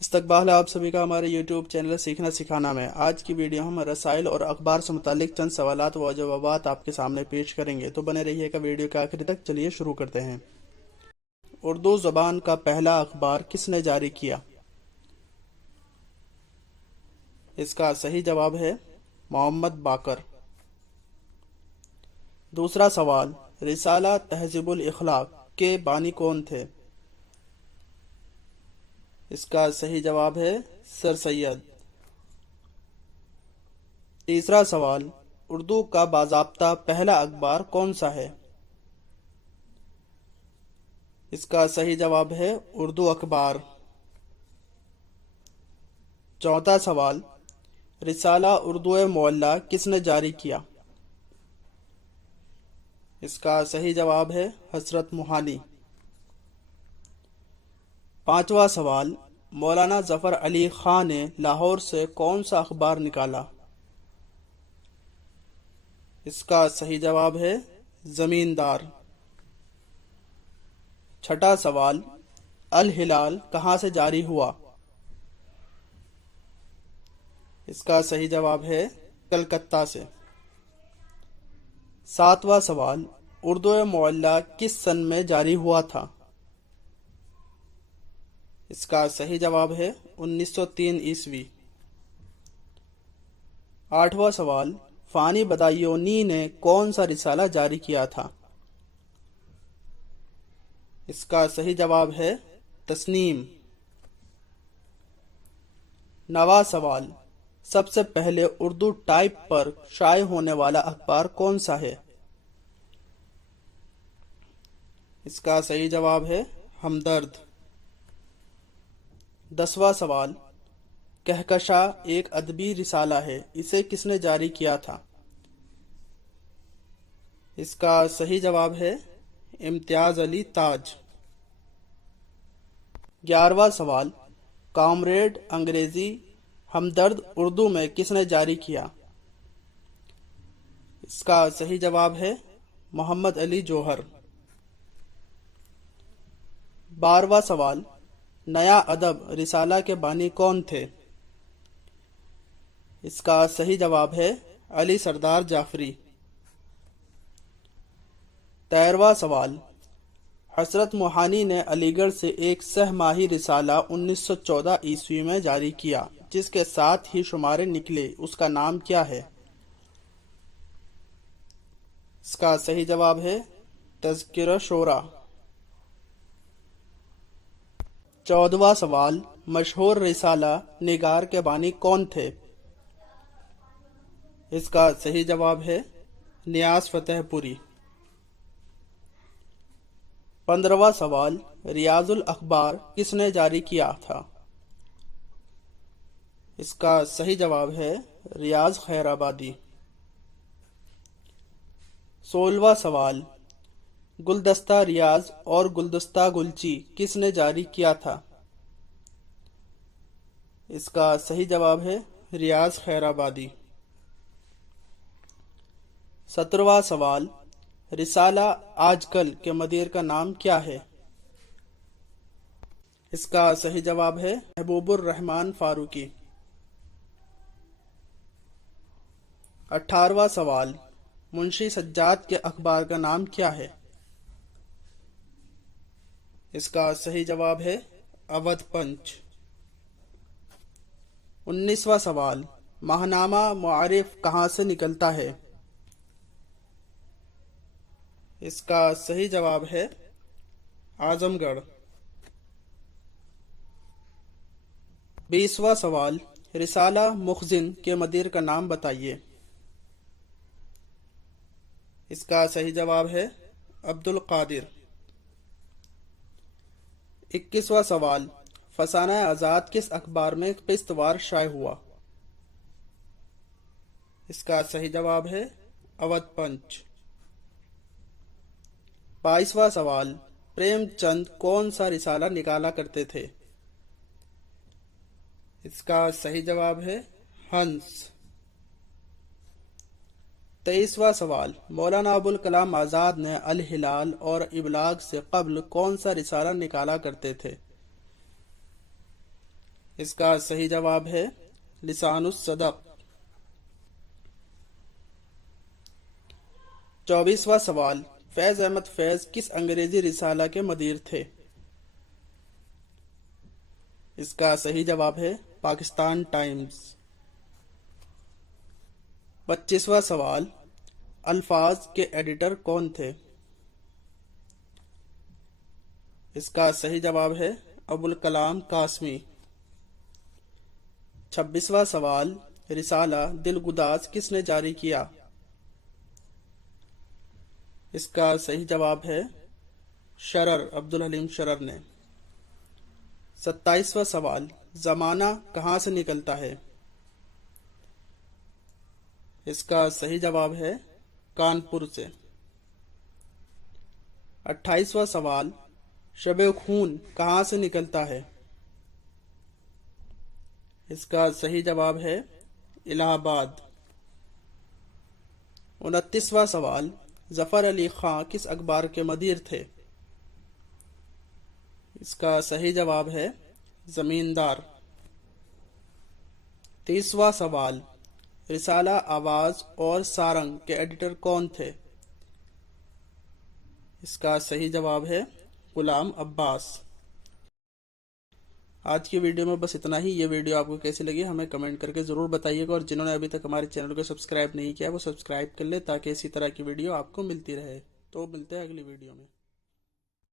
استقبال ہے آپ سبھی کا ہمارے یوٹیوب چینل سیکھنا سکھانا میں۔ آج کی ویڈیو ہم رسائل اور اخبار سے متعلق چند سوالات و جوابات آپ کے سامنے پیش کریں گے، تو بنے رہیے گا ویڈیو کے آخر تک۔ چلیے شروع کرتے ہیں۔ اردو زبان کا پہلا اخبار کس نے جاری کیا؟ اس کا صحیح جواب ہے محمد باقر۔ دوسرا سوال، رسالہ تہذیب الاخلاق کے بانی کون تھے؟ اس کا صحیح جواب ہے سر سید۔ تیسرا سوال، اردو کا باضابطہ پہلا اخبار کون سا ہے؟ اس کا صحیح جواب ہے اردو اخبار۔ چوتھا سوال، رسالہ اردو معلیٰ کس نے جاری کیا؟ اس کا صحیح جواب ہے حضرت موہانی۔ پانچواں سوال، مولانا ظفر علی خان نے لاہور سے کون سا اخبار نکالا؟ اس کا صحیح جواب ہے زمیندار۔ چھٹا سوال، الہلال کہاں سے جاری ہوا؟ اس کا صحیح جواب ہے کلکتہ سے۔ ساتواں سوال، اردو معلیٰ کس سن میں جاری ہوا تھا؟ اس کا صحیح جواب ہے 1903 عیسوی۔ آٹھواں سوال، فانی بدایونی نے کون سا رسالہ جاری کیا تھا؟ اس کا صحیح جواب ہے تسنیم۔ نواں سوال، سب سے پہلے اردو ٹائپ پر شائع ہونے والا اخبار کون سا ہے؟ اس کا صحیح جواب ہے ہمدرد۔ 10واں سوال، کہکشاں ایک ادبی رسالہ ہے، اسے کس نے جاری کیا تھا؟ اس کا صحیح جواب ہے امتیاز علی تاج۔ 11واں سوال، کامریڈ انگریزی ہمدرد اردو میں کس نے جاری کیا؟ اس کا صحیح جواب ہے محمد علی جوہر۔ 12واں سوال، نیا ادب رسالہ کے بانی کون تھے؟ اس کا صحیح جواب ہے علی سردار جعفری۔ 13واں سوال، حضرت موہانی نے علی گڑھ سے ایک سہ ماہی رسالہ 1914 عیسوی میں جاری کیا، جس کے ساتھ ہی شمارے نکلے، اس کا نام کیا ہے؟ اس کا صحیح جواب ہے تذکرہ شورا۔ 14واں سوال، مشہور رسالہ نگار کے بانی کون تھے؟ اس کا صحیح جواب ہے نیاز فتح پوری۔ 15واں سوال، ریاض الاخبار کس نے جاری کیا تھا؟ اس کا صحیح جواب ہے ریاض خیر آبادی۔ 16واں سوال، گلدستہ ریاض اور گلدستہ گلچی کس نے جاری کیا تھا؟ اس کا صحیح جواب ہے ریاض خیر آبادی۔ 17واں سوال، رسالہ آج کل کے مدیر کا نام کیا ہے؟ اس کا صحیح جواب ہے محبوب الرحمن فاروقی۔ 18واں سوال، منشی سجاد کے اخبار کا نام کیا ہے؟ اس کا صحیح جواب ہے اودھ پنچ۔ 19واں سوال، ماہنامہ معارف کہاں سے نکلتا ہے؟ اس کا صحیح جواب ہے اعظم گڑھ۔ 20واں سوال، رسالہ مخزن کے مدیر کا نام بتائیے۔ اس کا صحیح جواب ہے عبد القادر۔ 21واں سوال، فسانہ آزاد کس اخبار میں قسط وار شائع ہوا؟ اس کا صحیح جواب ہے اودھ پنچ۔ 22واں سوال، پریم چند کون سا رسالہ نکالا کرتے تھے؟ اس کا صحیح جواب ہے ہنس۔ 23واں سوال، مولانا ابوالکلام آزاد نے الہلال اور ابلاغ سے قبل کون سا رسالہ نکالا کرتے تھے؟ اس کا صحیح جواب ہے لسان الصدق۔ 24واں سوال، فیض احمد فیض کس انگریزی رسالہ کے مدیر تھے؟ اس کا صحیح جواب ہے پاکستان ٹائمز۔ 25واں سوال، الفاظ کے ایڈیٹر کون تھے؟ اس کا صحیح جواب ہے ابوالکلام قاسمی۔ 26واں سوال، رسالہ دلگداز کس نے جاری کیا؟ اس کا صحیح جواب ہے شرر، عبدالحلیم شرر نے۔ 27واں سوال، زمانہ کہاں سے نکلتا ہے؟ اس کا صحیح جواب ہے کانپور سے۔ 28واں سوال، شب خون کہاں سے نکلتا ہے؟ اس کا صحیح جواب ہے الہ آباد۔ 29واں سوال، ظفر علی خاں کس اخبار کے مدیر تھے؟ اس کا صحیح جواب ہے زمیندار۔ 30واں سوال، رسالہ آواز اور سارنگ کے ایڈیٹر کون تھے؟ اس کا صحیح جواب ہے غلام عباس۔ آج کی ویڈیو میں بس اتنا ہی۔ یہ ویڈیو آپ کو کیسی لگی ہمیں کمنٹ کر کے ضرور بتائیے گا، اور جنہوں نے ابھی تک ہمارے چینل کو سبسکرائب نہیں کیا وہ سبسکرائب کر لیں تاکہ اسی طرح کی ویڈیو آپ کو ملتی رہے۔ تو ملتے ہیں اگلی ویڈیو میں۔